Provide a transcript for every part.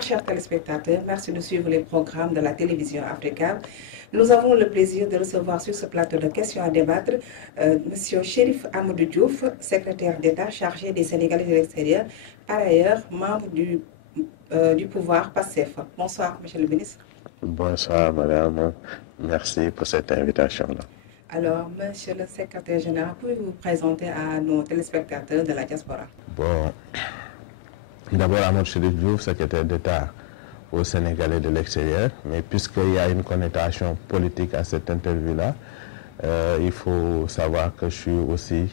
Bonsoir chers téléspectateurs, merci de suivre les programmes de la télévision africaine. Nous avons le plaisir de recevoir sur ce plateau de questions à débattre M. Chérif Amadou Diouf, secrétaire d'État chargé des Sénégalais de l'extérieur, par ailleurs membre du pouvoir PASTEF. Bonsoir Monsieur le ministre. Bonsoir madame, merci pour cette invitation-là. Alors, monsieur le secrétaire général, pouvez-vous vous présenter à nos téléspectateurs de la diaspora? Bon, d'abord Amadou Chérif Diouf, secrétaire d'État aux Sénégalais de l'extérieur, mais puisqu'il y a une connotation politique à cette interview-là, il faut savoir que je suis aussi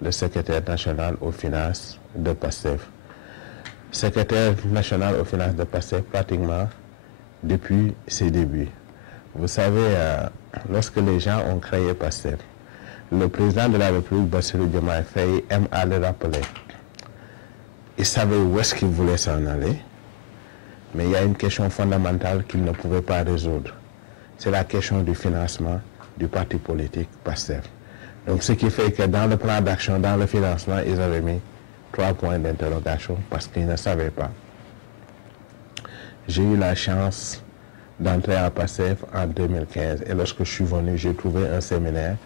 le secrétaire national aux finances de PASTEF. Secrétaire national aux finances de PASTEF pratiquement depuis ses débuts. Vous savez, lorsque les gens ont créé PASTEF, le président de la République, Bassirou Diomaye Faye, aime à le rappeler. Il savait où est-ce qu'il voulait s'en aller, mais il y a une question fondamentale qu'il ne pouvait pas résoudre. C'est la question du financement du parti politique PASTEF. Donc ce qui fait que dans le plan d'action, dans le financement, ils avaient mis 3 points d'interrogation parce qu'ils ne savaient pas. J'ai eu la chance d'entrer à PASTEF en 2015 et lorsque je suis venu, j'ai trouvé un séminaire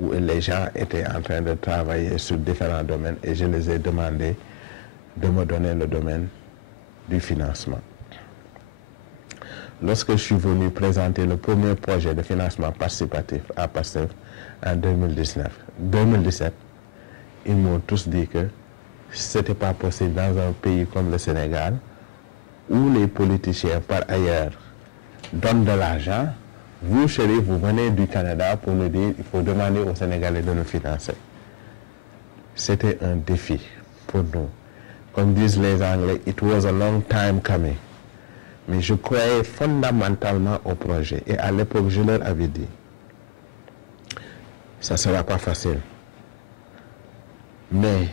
où les gens étaient en train de travailler sur différents domaines et je les ai demandé de me donner le domaine du financement. Lorsque je suis venu présenter le premier projet de financement participatif à PASTEF en 2017, ils m'ont tous dit que ce n'était pas possible dans un pays comme le Sénégal où les politiciens par ailleurs donnent de l'argent. Vous, Chérif, vous venez du Canada pour nous dire qu'il faut demander aux Sénégalais de nous financer. C'était un défi pour nous. Comme disent les Anglais, it was a long time coming. Mais je croyais fondamentalement au projet. Et à l'époque, je leur avais dit, ça ne sera pas facile. Mais,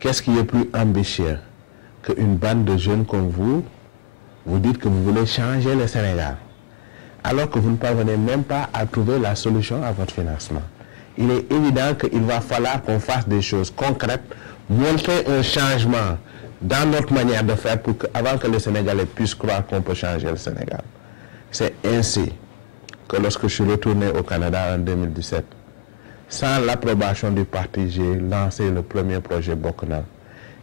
qu'est-ce qui est plus ambitieux qu'une bande de jeunes comme vous, vous dites que vous voulez changer le Sénégal, alors que vous ne parvenez même pas à trouver la solution à votre financement. Il est évident qu'il va falloir qu'on fasse des choses concrètes, montrer un changement dans notre manière de faire pour avant que les Sénégalais puissent croire qu'on peut changer le Sénégal. C'est ainsi que lorsque je suis retourné au Canada en 2017, sans l'approbation du parti, j'ai lancé le premier projet Boknal.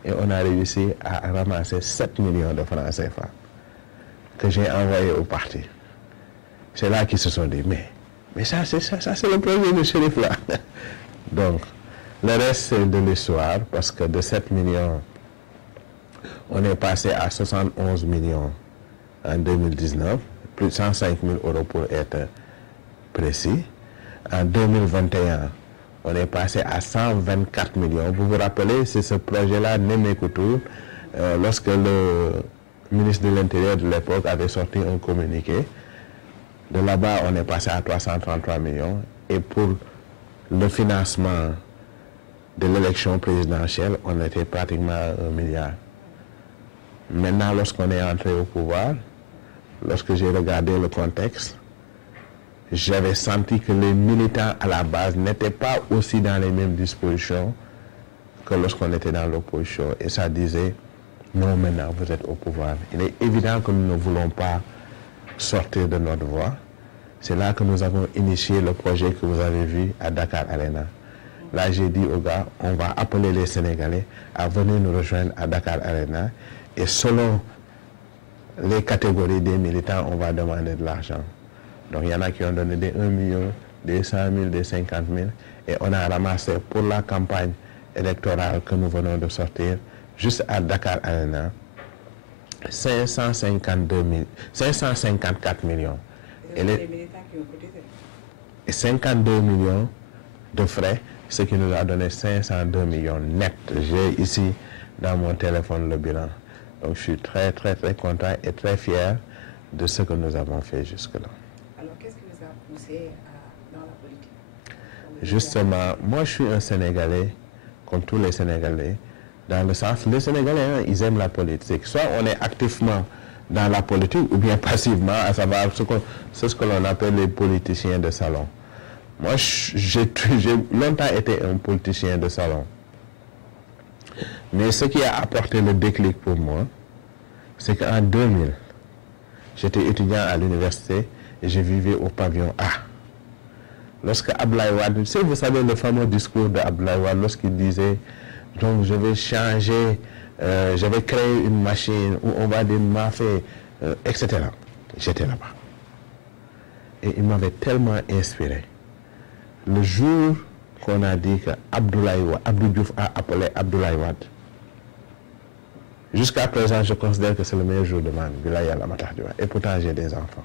Et on a réussi à ramasser 7 millions de francs CFA que j'ai envoyés au parti. C'est là qu'ils se sont dit, mais ça c'est le projet de Chérif là. Donc, le reste c'est de l'histoire parce que de 7 millions, on est passé à 71 millions en 2019, plus de 105 000 euros pour être précis. En 2021, on est passé à 124 millions. Vous vous rappelez, c'est ce projet-là, Némé Couture, lorsque le ministre de l'Intérieur de l'époque avait sorti un communiqué. De là-bas, on est passé à 333 millions. Et pour le financement de l'élection présidentielle, on était pratiquement à 1 milliard. Maintenant, lorsqu'on est entré au pouvoir, lorsque j'ai regardé le contexte, j'avais senti que les militants à la base n'étaient pas aussi dans les mêmes dispositions que lorsqu'on était dans l'opposition. Et ça disait, non, maintenant vous êtes au pouvoir. Il est évident que nous ne voulons pas sortir de notre voie. C'est là que nous avons initié le projet que vous avez vu à Dakar Arena. Là, j'ai dit aux gars, on va appeler les Sénégalais à venir nous rejoindre à Dakar Arena. Et selon les catégories des militants, on va demander de l'argent. Donc il y en a qui ont donné des 1 million, des 100 000, des 50 000. Et on a ramassé pour la campagne électorale que nous venons de sortir, juste à Dakar Arena, 554 millions. Et 52 millions de frais, ce qui nous a donné 502 millions net. J'ai ici dans mon téléphone le bilan. Donc je suis très content et très fier de ce que nous avons fait jusque-là. Alors qu'est-ce qui vous a poussé dans la politique? Justement, moi je suis un Sénégalais, comme tous les Sénégalais, dans le sens, les Sénégalais, ils aiment la politique. Soit on est activement dans la politique ou bien passivement, à savoir ce que l'on appelle les politiciens de salon. Moi, j'ai longtemps été un politicien de salon. Mais ce qui a apporté le déclic pour moi, c'est qu'en 2000, j'étais étudiant à l'université et je vivais au pavillon A. Lorsque Abdoulaye Wade, vous savez le fameux discours d'Abdoulaye Wade lorsqu'il disait donc je vais changer, je vais créer une machine où on va dire m'a fait, etc. J'étais là-bas. Et il m'avait tellement inspiré. Le jour qu'on a dit que Abdou Diouf a appelé Abdoulaye Wade, jusqu'à présent, je considère que c'est le meilleur jour de ma vie. Et pourtant, j'ai des enfants.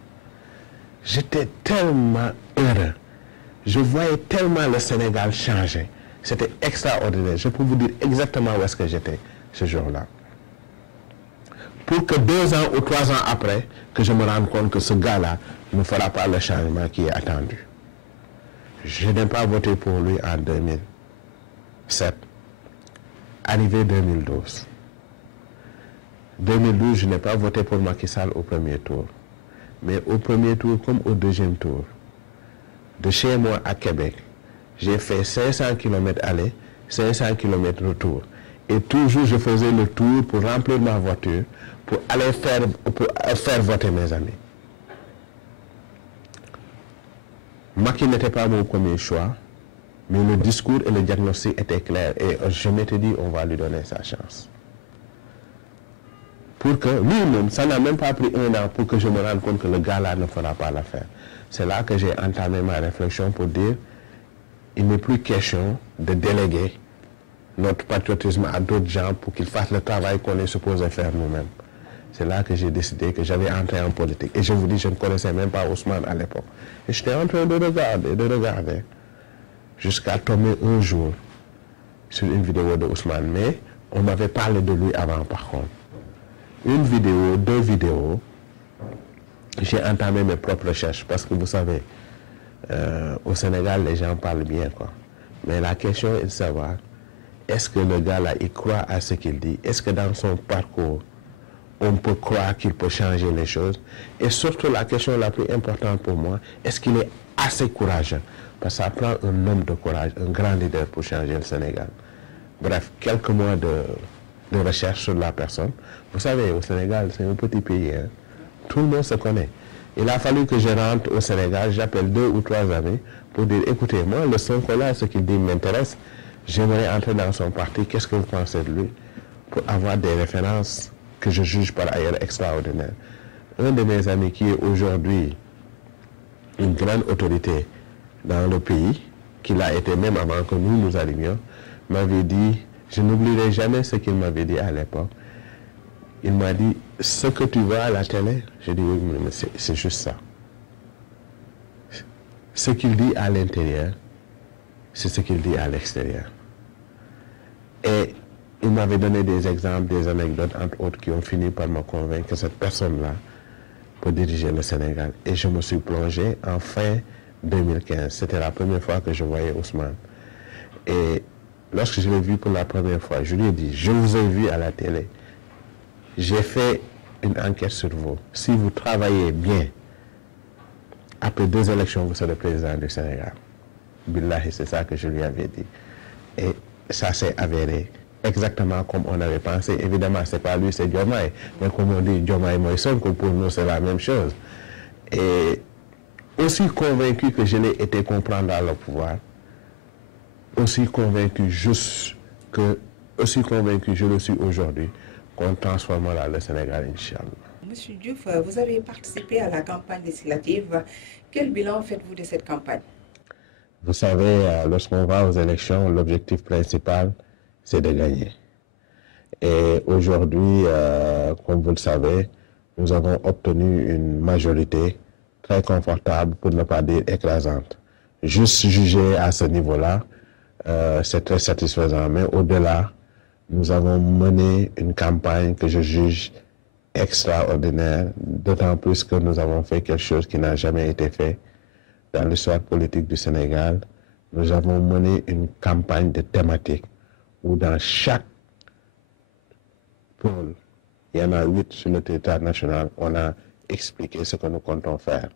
J'étais tellement heureux. Je voyais tellement le Sénégal changer. C'était extraordinaire. Je peux vous dire exactement où est-ce que j'étais ce jour-là. Pour que 2 ans ou 3 ans après, que je me rende compte que ce gars-là ne fera pas le changement qui est attendu. Je n'ai pas voté pour lui en 2007. Arrivé 2012. 2012, je n'ai pas voté pour Macky Sall au premier tour. Mais au premier tour comme au deuxième tour, de chez moi à Québec, j'ai fait 500 km aller, 500 km retour. Et toujours, je faisais le tour pour remplir ma voiture, pour aller faire voter mes amis. Macky n'était pas mon premier choix, mais le discours et le diagnostic étaient clairs. Et je m'étais dit, on va lui donner sa chance. Pour que lui-même, ça n'a même pas pris 1 an pour que je me rende compte que le gars-là ne fera pas l'affaire. C'est là que j'ai entamé ma réflexion pour dire, il n'est plus question de déléguer notre patriotisme à d'autres gens pour qu'ils fassent le travail qu'on est supposé faire nous-mêmes. C'est là que j'ai décidé que j'allais entrer en politique. Et je vous dis, je ne connaissais même pas Ousmane à l'époque. Et j'étais en train de regarder, jusqu'à tomber un jour sur une vidéo de Ousmane. Mais on m'avait parlé de lui avant, par contre. Une vidéo, 2 vidéos, j'ai entamé mes propres recherches. Parce que vous savez, au Sénégal, les gens parlent bien, quoi. Mais la question est de savoir, est-ce que le gars-là, il croit à ce qu'il dit? Est-ce que dans son parcours, on peut croire qu'il peut changer les choses? Et surtout, la question la plus importante pour moi, est-ce qu'il est assez courageux? Parce que ça prend un homme de courage, un grand leader pour changer le Sénégal. Bref, quelques mois de recherche sur la personne. Vous savez, au Sénégal, c'est un petit pays. Hein? Tout le monde se connaît. Il a fallu que je rentre au Sénégal, j'appelle 2 ou 3 amis pour dire, écoutez, moi, le Sonko-là, ce qu'il dit m'intéresse. J'aimerais entrer dans son parti. Qu'est-ce que vous pensez de lui? Pour avoir des références que je juge par ailleurs extraordinaires. Un de mes amis qui est aujourd'hui une grande autorité dans le pays, qu'il a été même avant que nous arrivions, m'avait dit, je n'oublierai jamais ce qu'il m'avait dit à l'époque. Il m'a dit, ce que tu vois à la télé, j'ai dit, oui, mais c'est juste ça. Ce qu'il dit à l'intérieur, c'est ce qu'il dit à l'extérieur. Et il m'avait donné des exemples, des anecdotes, entre autres, qui ont fini par me convaincre que cette personne-là peut diriger le Sénégal. Et je me suis plongé en fin 2015. C'était la première fois que je voyais Ousmane. Et lorsque je l'ai vu pour la première fois, je lui ai dit, je vous ai vu à la télé. J'ai fait une enquête sur vous. Si vous travaillez bien, après 2 élections, vous serez président du Sénégal. Billahi, c'est ça que je lui avais dit. Et ça s'est avéré exactement comme on avait pensé. Évidemment, ce n'est pas lui, c'est Diomaye. Mais comme on dit, Diomaye et Sonko, pour nous, c'est la même chose. Et aussi convaincu que je l'ai été comprendre dans le pouvoir, aussi convaincu je le suis aujourd'hui, qu'on transformera le Sénégal, Inch'Allah. Monsieur Diouf, vous avez participé à la campagne législative. Quel bilan faites-vous de cette campagne? Vous savez, lorsqu'on va aux élections, l'objectif principal, c'est de gagner. Et aujourd'hui, comme vous le savez, nous avons obtenu une majorité très confortable, pour ne pas dire écrasante. Juste jugé à ce niveau-là, c'est très satisfaisant. Mais au-delà, nous avons mené une campagne que je juge extraordinaire, d'autant plus que nous avons fait quelque chose qui n'a jamais été fait dans l'histoire politique du Sénégal. Nous avons mené une campagne de thématiques où dans chaque pôle, il y en a 8 sur le territoire national, on a expliqué ce que nous comptons faire.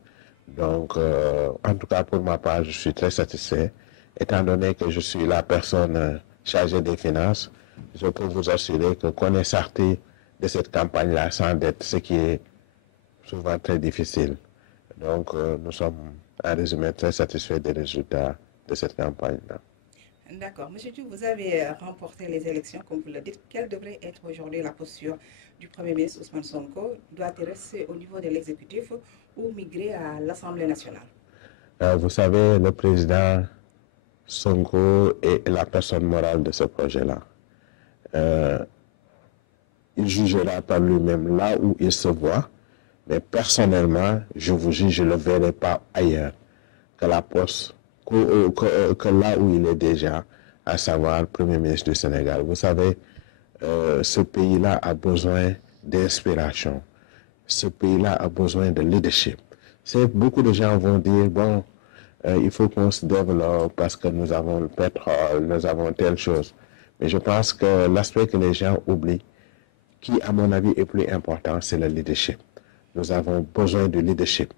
Donc, en tout cas, pour ma part, je suis très satisfait. Étant donné que je suis la personne chargée des finances, je peux vous assurer que qu'on est sorti de cette campagne-là sans dette, ce qui est souvent très difficile. Donc, nous sommes, en résumé, très satisfaits des résultats de cette campagne-là. D'accord. Monsieur Diouf, vous avez remporté les élections, comme vous le dites. Quelle devrait être aujourd'hui la posture du Premier ministre Ousmane Sonko? Doit-il rester au niveau de l'exécutif ou migrer à l'Assemblée nationale? Vous savez, le président Sonko est la personne morale de ce projet-là. Il jugera par lui-même là où il se voit, mais personnellement, je vous dis, je ne le verrai pas ailleurs que la poste, que là où il est déjà, à savoir le Premier ministre du Sénégal. Vous savez, ce pays-là a besoin d'inspiration. Ce pays-là a besoin de leadership. Beaucoup de gens vont dire, bon, il faut qu'on se développe parce que nous avons le pétrole, nous avons telle chose. Mais je pense que l'aspect que les gens oublient, qui à mon avis est plus important, c'est le leadership. Nous avons besoin du leadership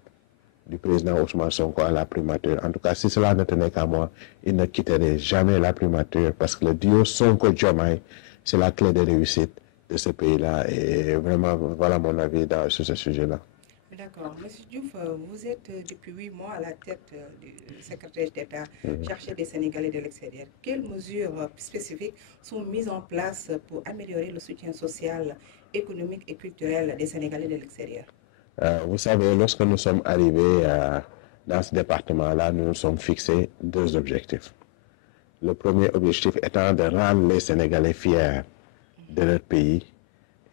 du président Ousmane Sonko à la primature. En tout cas, si cela ne tenait qu'à moi, il ne quitterait jamais la primature parce que le duo Sonko-Diomaye, c'est la clé de réussite de ce pays-là. Et vraiment, voilà mon avis sur ce sujet-là. D'accord. Monsieur Diouf, vous êtes depuis 8 mois à la tête du secrétaire d'État chargé des Sénégalais de l'extérieur. Quelles mesures spécifiques sont mises en place pour améliorer le soutien social, économique et culturel des Sénégalais de l'extérieur? Vous savez, lorsque nous sommes arrivés dans ce département-là, nous nous sommes fixés 2 objectifs. Le premier objectif étant de rendre les Sénégalais fiers de leur pays.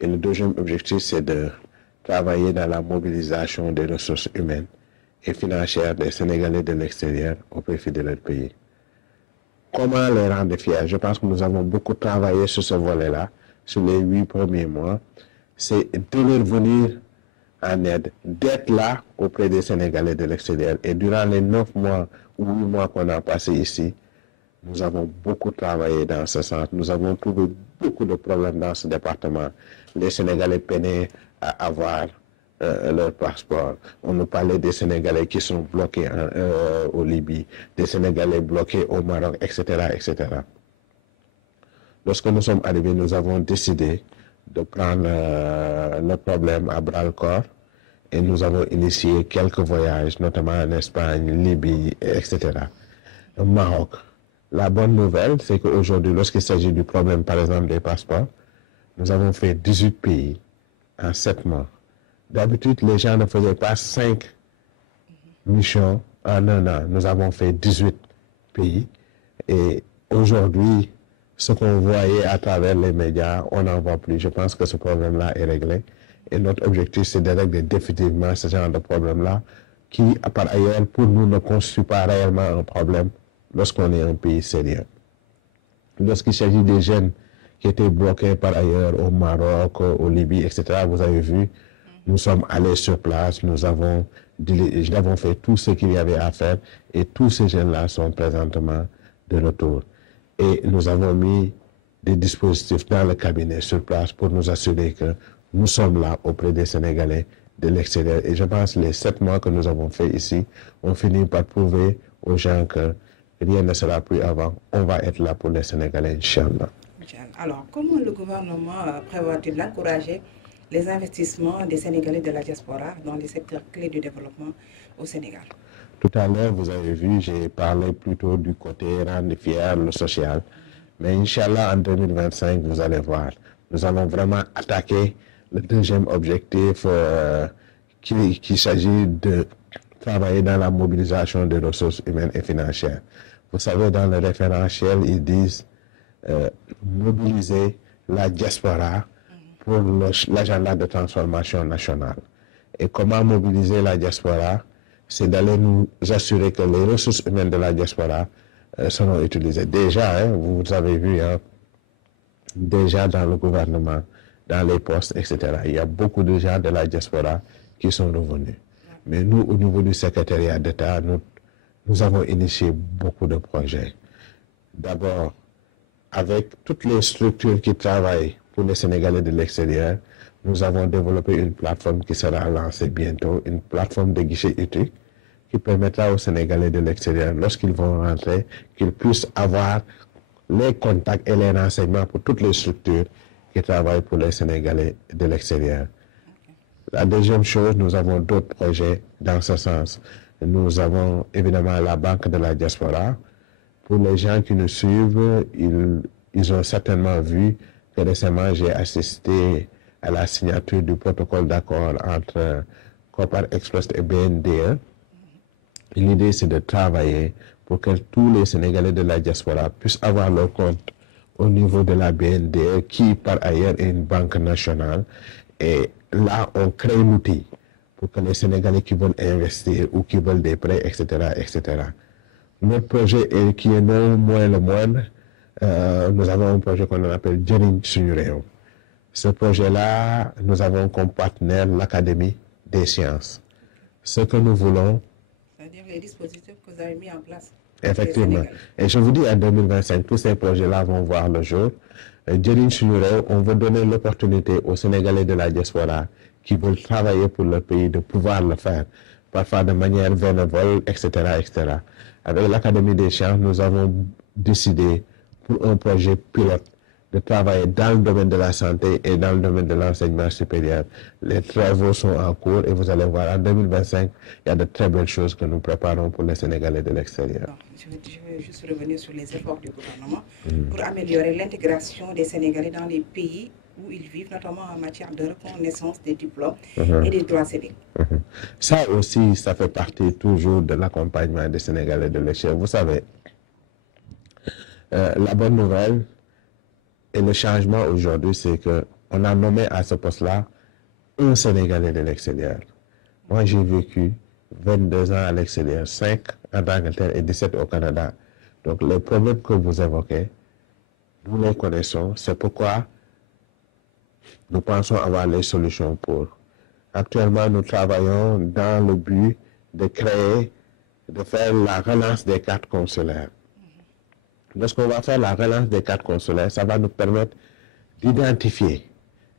Et le deuxième objectif, c'est de travailler dans la mobilisation des ressources humaines et financières des Sénégalais de l'extérieur au profit de leur pays. Comment les rendre fiers? Je pense que nous avons beaucoup travaillé sur ce volet-là, sur les 8 premiers mois. C'est de leur venir en aide, d'être là auprès des Sénégalais de l'extérieur. Et durant les 9 mois ou 8 mois qu'on a passé ici, nous avons beaucoup travaillé dans ce sens. Nous avons trouvé beaucoup de problèmes dans ce département. Les Sénégalais peinaient à avoir leur passeport. On nous parlait des Sénégalais qui sont bloqués au Libye, des Sénégalais bloqués au Maroc, etc., etc. Lorsque nous sommes arrivés, nous avons décidé de prendre le problème à bras-le-corps et nous avons initié quelques voyages, notamment en Espagne, Libye, etc. Au Maroc. La bonne nouvelle, c'est qu'aujourd'hui, lorsqu'il s'agit du problème, par exemple, des passeports, nous avons fait 18 pays en 7 mois. D'habitude, les gens ne faisaient pas 5 missions en 1 an. Nous avons fait 18 pays. Et aujourd'hui, ce qu'on voyait à travers les médias, on n'en voit plus. Je pense que ce problème-là est réglé. Et notre objectif, c'est de régler définitivement ce genre de problème-là, qui, par ailleurs, pour nous, ne constitue pas réellement un problème lorsqu'on est un pays sérieux. Lorsqu'il s'agit des jeunes qui étaient bloqués par ailleurs au Maroc, au Libye, etc., vous avez vu, nous sommes allés sur place, nous avons fait tout ce qu'il y avait à faire et tous ces jeunes-là sont présentement de retour. Et nous avons mis des dispositifs dans le cabinet sur place pour nous assurer que nous sommes là auprès des Sénégalais de l'extérieur. Et je pense que les 7 mois que nous avons fait ici ont fini par prouver aux gens que rien ne sera plus avant. On va être là pour les Sénégalais, Inch'Allah. Alors, comment le gouvernement prévoit-il d'encourager les investissements des Sénégalais de la diaspora dans les secteurs clés du développement au Sénégal? Tout à l'heure, vous avez vu, j'ai parlé plutôt du côté rendre fier, le social. Mais Inch'Allah, en 2025, vous allez voir, nous allons vraiment attaquer le deuxième objectif qui s'agit de travailler dans la mobilisation des ressources humaines et financières. Vous savez, dans le référentiel, ils disent mobiliser la diaspora pour l'agenda de transformation nationale. Et comment mobiliser la diaspora? C'est d'aller nous assurer que les ressources humaines de la diaspora seront utilisées. Déjà, vous avez vu, déjà dans le gouvernement, dans les postes, etc., il y a beaucoup de gens de la diaspora qui sont revenus. Mais nous, au niveau du secrétariat d'État, nous avons initié beaucoup de projets. D'abord, avec toutes les structures qui travaillent pour les Sénégalais de l'extérieur, nous avons développé une plateforme qui sera lancée bientôt, une plateforme de guichet unique qui permettra aux Sénégalais de l'extérieur, lorsqu'ils vont rentrer, qu'ils puissent avoir les contacts et les renseignements pour toutes les structures qui travaillent pour les Sénégalais de l'extérieur. La deuxième chose, nous avons d'autres projets dans ce sens. Nous avons évidemment la Banque de la Diaspora. Pour les gens qui nous suivent, ils ont certainement vu que récemment, j'ai assisté à la signature du protocole d'accord entre Copar Express et BNDE. L'idée, c'est de travailler pour que tous les Sénégalais de la diaspora puissent avoir leur compte au niveau de la BNDE, qui par ailleurs est une banque nationale. Et là, on crée l'outil pour que les Sénégalais qui veulent investir ou qui veulent des prêts, etc., etc. Notre projet, qui est non moins le moindre, nous avons un projet qu'on appelle Jëriñ Suñu Réew. Ce projet-là, nous avons comme partenaire l'Académie des sciences. Ce que nous voulons... C'est-à-dire les dispositifs que vous avez mis en place. Effectivement. Et je vous dis, en 2025, tous ces projets-là vont voir le jour. Jëriñ Suñu Réew, on veut donner l'opportunité aux Sénégalais de la diaspora qui veulent travailler pour leur pays de pouvoir le faire, parfois de manière bénévole, etc., etc. Avec l'Académie des sciences, nous avons décidé pour un projet pilote de travailler dans le domaine de la santé et dans le domaine de l'enseignement supérieur. Les travaux sont en cours et vous allez voir, en 2025, il y a de très belles choses que nous préparons pour les Sénégalais de l'extérieur. Je vais juste revenir sur les efforts du gouvernement pour améliorer l'intégration des Sénégalais dans les pays où ils vivent, notamment en matière de reconnaissance des diplômes et des droits civiques. Ça aussi, ça fait partie toujours de l'accompagnement des Sénégalais de l'extérieur. Vous savez, la bonne nouvelle et le changement aujourd'hui, c'est qu'on a nommé à ce poste-là un Sénégalais de l'extérieur. Moi, j'ai vécu 22 ans à l'extérieur, 5 en Angleterre et 17 au Canada. Donc, les problèmes que vous évoquez, nous les connaissons. C'est pourquoi nous pensons avoir les solutions pour. Actuellement, nous travaillons dans le but de créer, de faire la relance des cartes consulaires. Lorsqu'on va faire la relance des cartes consulaires, ça va nous permettre d'identifier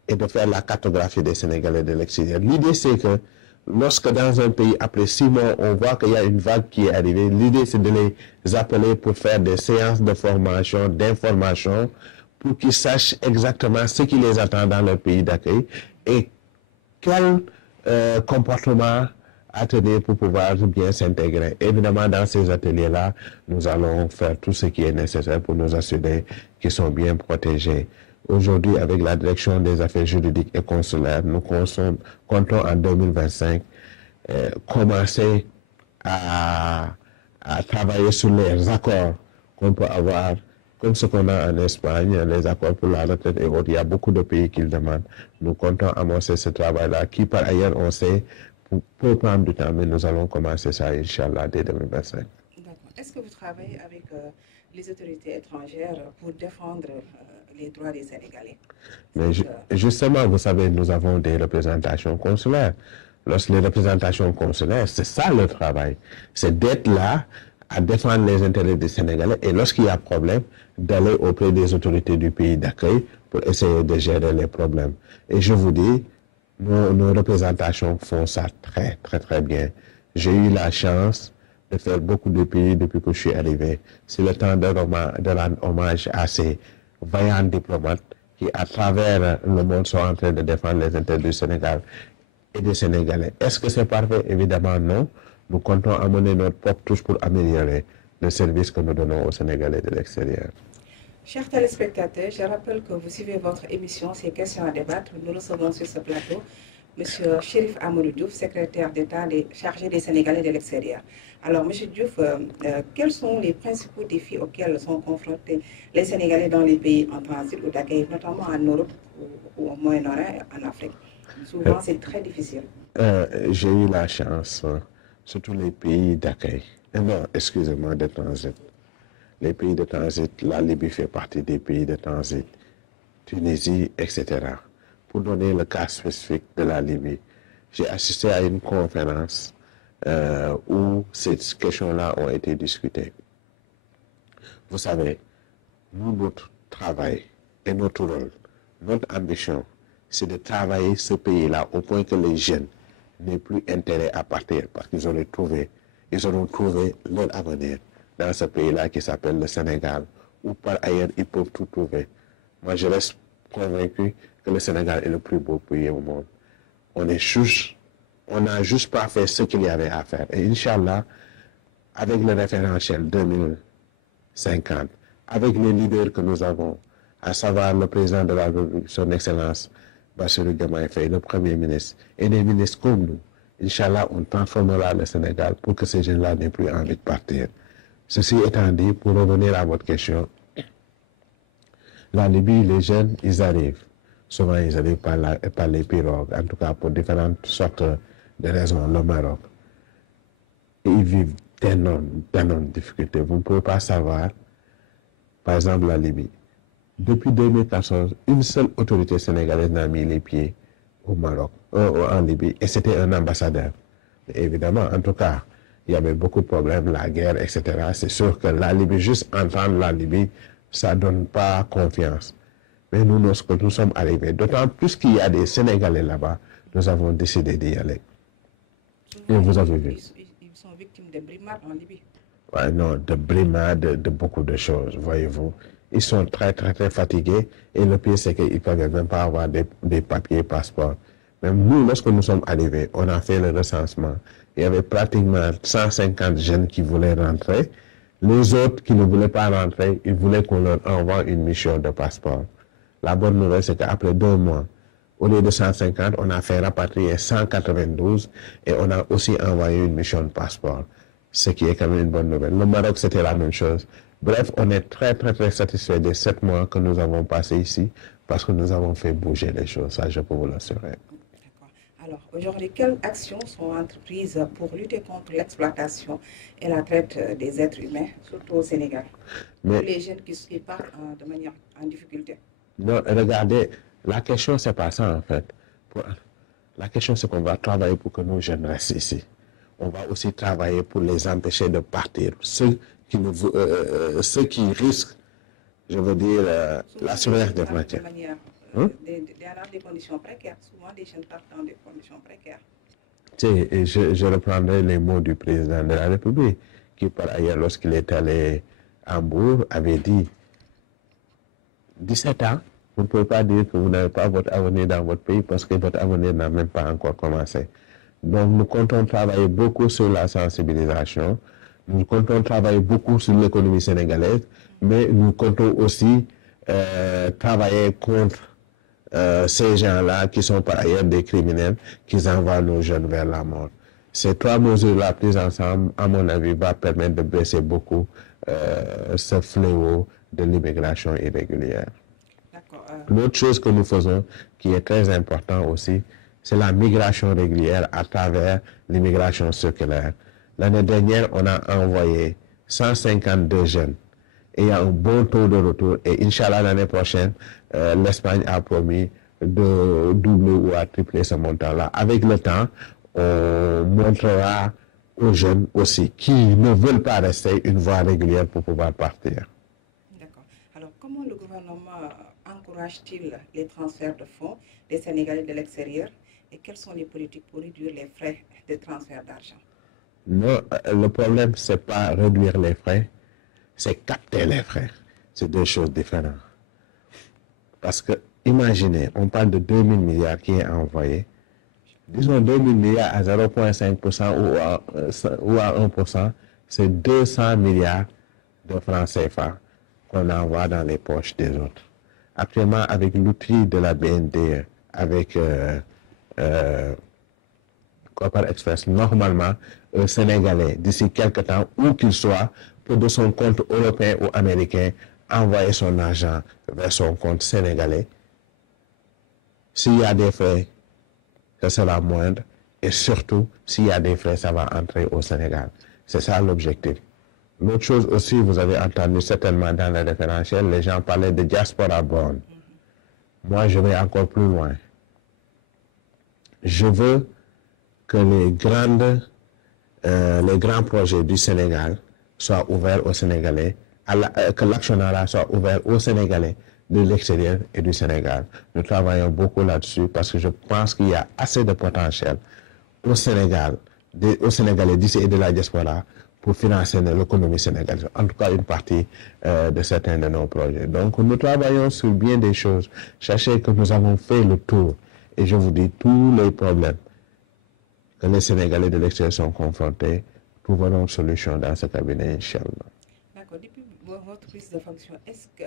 et de faire la cartographie des Sénégalais de l'extérieur. L'idée, c'est que lorsque dans un pays, après 6 mois, on voit qu'il y a une vague qui est arrivée, l'idée, c'est de les appeler pour faire des séances de formation, d'information, pour qu'ils sachent exactement ce qui les attend dans leur pays d'accueil et quel comportement à tenir pour pouvoir bien s'intégrer. Évidemment, dans ces ateliers-là, nous allons faire tout ce qui est nécessaire pour nous assurer qu'ils sont bien protégés. Aujourd'hui, avec la direction des affaires juridiques et consulaires, nous comptons en 2025 commencer à travailler sur les accords qu'on peut avoir, comme ce qu'on a en Espagne, les accords pour la retraite et autres. Il y a beaucoup de pays qui le demandent. Nous comptons amorcer ce travail-là, qui par ailleurs, on sait, peut prendre du temps, mais nous allons commencer ça, Inch'Allah, dès 2025. D'accord. Est-ce que vous travaillez avec les autorités étrangères pour défendre les droits des Sénégalais? Mais justement, vous savez, nous avons des représentations consulaires. Lorsque les représentations consulaires, c'est ça le travail. C'est d'être là à défendre les intérêts des Sénégalais et lorsqu'il y a problème, d'aller auprès des autorités du pays d'accueil pour essayer de gérer les problèmes. Et je vous dis, nos représentations font ça très, très, très bien. J'ai eu la chance de faire beaucoup de pays depuis que je suis arrivé. C'est le temps de rendre hommage à ces vaillants diplomates qui, à travers le monde, sont en train de défendre les intérêts du Sénégal et des Sénégalais. Est-ce que c'est parfait? Évidemment non. Nous comptons amener notre propre touche pour améliorer le service que nous donnons aux Sénégalais de l'extérieur. Chers téléspectateurs, je rappelle que vous suivez votre émission Ces questions à débattre. Nous recevons sur ce plateau M. Chérif Amadou Diouf, secrétaire d'État chargé des Sénégalais de l'extérieur. Alors, M. Diouf, quels sont les principaux défis auxquels sont confrontés les Sénégalais dans les pays en transit ou d'accueil, notamment en Europe ou au Moyen-Orient et en Afrique? Souvent, c'est très difficile. J'ai eu la chance, surtout les pays d'accueil. Non, excusez-moi, de transit. Les pays de transit, la Libye fait partie des pays de transit, Tunisie, etc. Pour donner le cas spécifique de la Libye, j'ai assisté à une conférence où ces questions-là ont été discutées. Vous savez, nous, notre travail et notre rôle, notre ambition, c'est de travailler ce pays-là au point que les jeunes n'aient plus intérêt à partir parce qu'ils auront trouvé leur avenir dans ce pays-là qui s'appelle le Sénégal, où par ailleurs ils peuvent tout trouver. Moi, je reste convaincus que le Sénégal est le plus beau pays au monde. On n'a juste pas fait ce qu'il y avait à faire. Et Inch'Allah, avec le référentiel 2050, avec les leaders que nous avons, à savoir le président de la République, son Excellence Bassirou Diomaye Faye, le Premier ministre, et des ministres comme nous, Inch'Allah, on transformera le Sénégal pour que ces jeunes-là n'aient plus envie de partir. Ceci étant dit, pour revenir à votre question, la Libye, les jeunes, ils arrivent. Souvent, ils arrivent par les pirogues, en tout cas pour différentes sortes de raisons, le Maroc. Et ils vivent d'énormes difficultés. Vous ne pouvez pas savoir, par exemple, la Libye. Depuis 2014, une seule autorité sénégalaise n'a mis les pieds au Maroc, en Libye, et c'était un ambassadeur. Et évidemment, en tout cas, il y avait beaucoup de problèmes, la guerre, etc. C'est sûr que la Libye, juste entendre la Libye, ça ne donne pas confiance. Mais nous, lorsque nous sommes arrivés, d'autant plus qu'il y a des Sénégalais là-bas, nous avons décidé d'y aller. Et vous avez vu. Ils sont victimes de brimades en Libye. Ouais, non, de brimades, de beaucoup de choses, voyez-vous. Ils sont très fatigués. Et le pire, c'est qu'ils ne peuvent même pas avoir des papiers, passeports. Même nous, lorsque nous sommes arrivés, on a fait le recensement. Il y avait pratiquement 150 jeunes qui voulaient rentrer. Les autres qui ne voulaient pas rentrer, ils voulaient qu'on leur envoie une mission de passeport. La bonne nouvelle, c'est qu'après 2 mois, au lieu de 150, on a fait rapatrier 192 et on a aussi envoyé une mission de passeport. Ce qui est quand même une bonne nouvelle. Le Maroc, c'était la même chose. Bref, on est très satisfait des 7 mois que nous avons passés ici parce que nous avons fait bouger les choses. Ça, je peux vous l'assurer. D'accord. Alors, aujourd'hui, quelles actions sont entreprises pour lutter contre l'exploitation et la traite des êtres humains, surtout au Sénégal, pour les jeunes qui partent de manière en difficulté? Non, regardez, la question, c'est pas ça en fait. La question, c'est qu'on va travailler pour que nos jeunes restent ici. On va aussi travailler pour les empêcher de partir. Ceux qui risquent, je veux dire, la surveillance des frontières. Des conditions précaires. Souvent, les jeunes partent dans des conditions précaires. Et je reprendrai les mots du président de la République, qui par ailleurs, lorsqu'il est allé à Hambourg, avait dit 17 ans, vous ne pouvez pas dire que vous n'avez pas votre avenir dans votre pays parce que votre avenir n'a même pas encore commencé. Donc, nous comptons travailler beaucoup sur la sensibilisation, nous comptons travailler beaucoup sur l'économie sénégalaise, mais nous comptons aussi travailler contre ces gens-là qui sont par ailleurs des criminels, qui envoient nos jeunes vers la mort. Ces 3 mesures-là prises ensemble, à mon avis, va permettre de baisser beaucoup ce fléau de l'immigration irrégulière. L'autre chose que nous faisons, qui est très important aussi, c'est la migration régulière à travers l'immigration circulaire. L'année dernière, on a envoyé 152 jeunes et il y a un bon taux de retour. Et Inch'Allah, l'année prochaine, l'Espagne a promis de doubler ou à tripler ce montant-là. Avec le temps, on montrera aux jeunes aussi qui ne veulent pas rester une voie régulière pour pouvoir partir. D'accord. Alors, comment le gouvernement encourage-t-il les transferts de fonds des Sénégalais de l'extérieur et quelles sont les politiques pour réduire les frais de transfert d'argent? Non, le problème, ce n'est pas réduire les frais, c'est capter les frais. C'est 2 choses différentes. Parce que, imaginez, on parle de 2000 milliards qui est envoyé. Disons 2000 milliards à 0,5% ou à 1%, c'est 200 milliards de francs CFA qu'on envoie dans les poches des autres. Actuellement, avec l'outil de la BND, avec Copper Express, normalement, un Sénégalais, d'ici quelques temps, où qu'il soit, peut de son compte européen ou américain, envoyer son argent vers son compte sénégalais. S'il y a des frais, ça sera moindre. Et surtout, s'il y a des frais, ça va entrer au Sénégal. C'est ça l'objectif. L'autre chose aussi, vous avez entendu certainement dans le référentiel, les gens parlaient de diaspora born. Moi, je vais encore plus loin. Je veux que les grands projets du Sénégal soient ouverts aux Sénégalais, que l'actionnariat soit ouvert aux Sénégalais de l'extérieur et du Sénégal. Nous travaillons beaucoup là-dessus parce que je pense qu'il y a assez de potentiel au Sénégal, aux Sénégalais d'ici et de la diaspora pour financer l'économie sénégalaise, en tout cas une partie de certains de nos projets. Donc nous travaillons sur bien des choses. Sachez que nous avons fait le tour et je vous dis tous les problèmes que les Sénégalais de l'extérieur sont confrontés trouveront une solution dans ce cabinet, Inch'Allah. D'accord. Depuis votre prise de fonction, est-ce que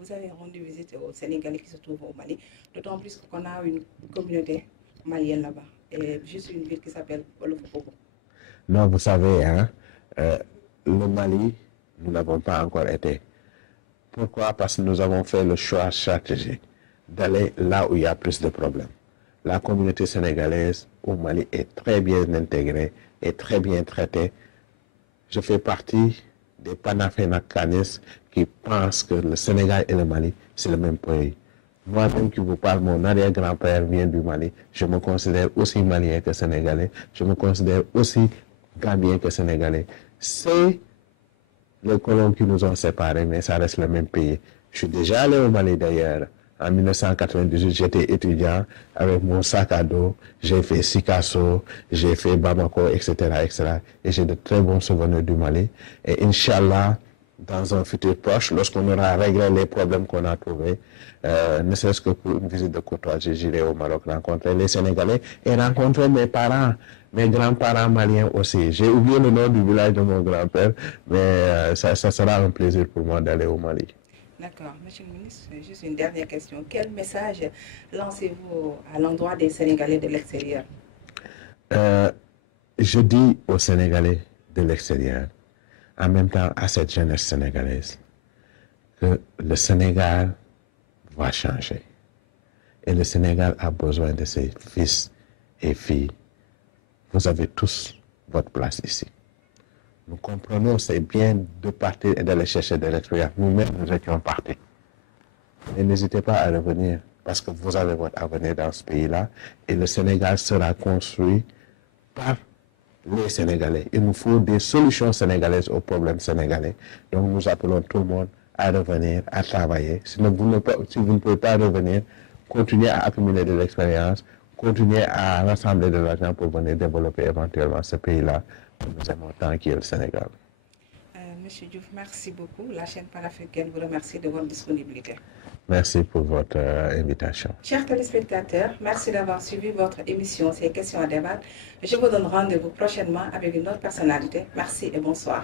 vous avez rendu visite aux Sénégalais qui se trouvent au Mali, d'autant plus qu'on a une communauté malienne là-bas, et juste une ville qui s'appelle Olofopopo? Non, vous savez, hein, le Mali, nous n'avons pas encore été. Pourquoi? Parce que nous avons fait le choix stratégique d'aller là où il y a plus de problèmes. La communauté sénégalaise au Mali est très bien intégrée et très bien traitée. Je fais partie des panafricanistes qui pensent que le Sénégal et le Mali, c'est le même pays. Moi-même qui vous parle, mon arrière-grand-père vient du Mali. Je me considère aussi malien que sénégalais. Je me considère aussi gambien que sénégalais. C'est les colons qui nous ont séparés, mais ça reste le même pays. Je suis déjà allé au Mali d'ailleurs. En 1998, j'étais étudiant avec mon sac à dos. J'ai fait Sikasso, j'ai fait Bamako, etc., etc. Et j'ai de très bons souvenirs du Mali. Et Inch'Allah, dans un futur proche, lorsqu'on aura réglé les problèmes qu'on a trouvés, ne serait-ce que pour une visite de courtoisie, j'irai au Maroc rencontrer les Sénégalais et rencontrer mes parents, mes grands-parents maliens aussi. J'ai oublié le nom du village de mon grand-père, mais ça sera un plaisir pour moi d'aller au Mali. D'accord. Monsieur le ministre, juste une dernière question. Quel message lancez-vous à l'endroit des Sénégalais de l'extérieur? Je dis aux Sénégalais de l'extérieur, en même temps à cette jeunesse sénégalaise, que le Sénégal va changer. Et le Sénégal a besoin de ses fils et filles. Vous avez tous votre place ici. Nous comprenons, c'est bien de partir et d'aller chercher de l'expérience. Nous-mêmes, nous étions partis. Et n'hésitez pas à revenir, parce que vous avez votre avenir dans ce pays-là. Et le Sénégal sera construit par les Sénégalais. Il nous faut des solutions sénégalaises aux problèmes sénégalais. Donc nous appelons tout le monde à revenir, à travailler. Si vous ne pouvez pas revenir, continuez à accumuler de l'expérience, continuez à rassembler de l'argent pour venir développer éventuellement ce pays-là. Nous aimons tant qui est le Sénégal. Monsieur Diouf, merci beaucoup. La chaîne panafricaine vous remercie de votre disponibilité. Merci pour votre invitation. Chers téléspectateurs, merci d'avoir suivi votre émission Ces questions à débattre. Je vous donne rendez-vous prochainement avec une autre personnalité. Merci et bonsoir.